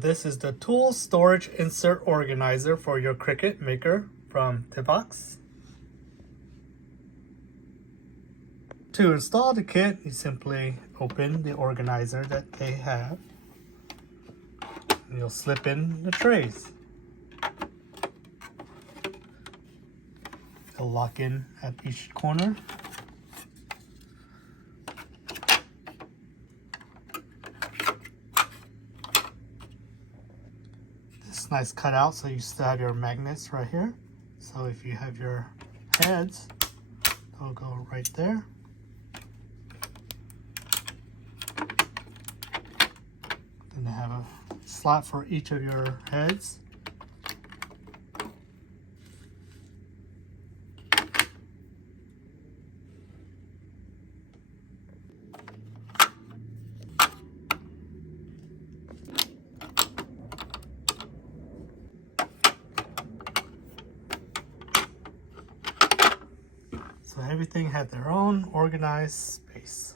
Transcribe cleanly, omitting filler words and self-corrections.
This is the Tool Storage Insert Organizer for your Cricut Maker from TVIOX. To install the kit, you simply open the organizer that they have. And you'll slip in the trays. They'll lock in at each corner. This nice cutout, so you still have your magnets right here. So if you have your heads, they'll go right there. Then they have a slot for each of your heads. So everything had their own organized space.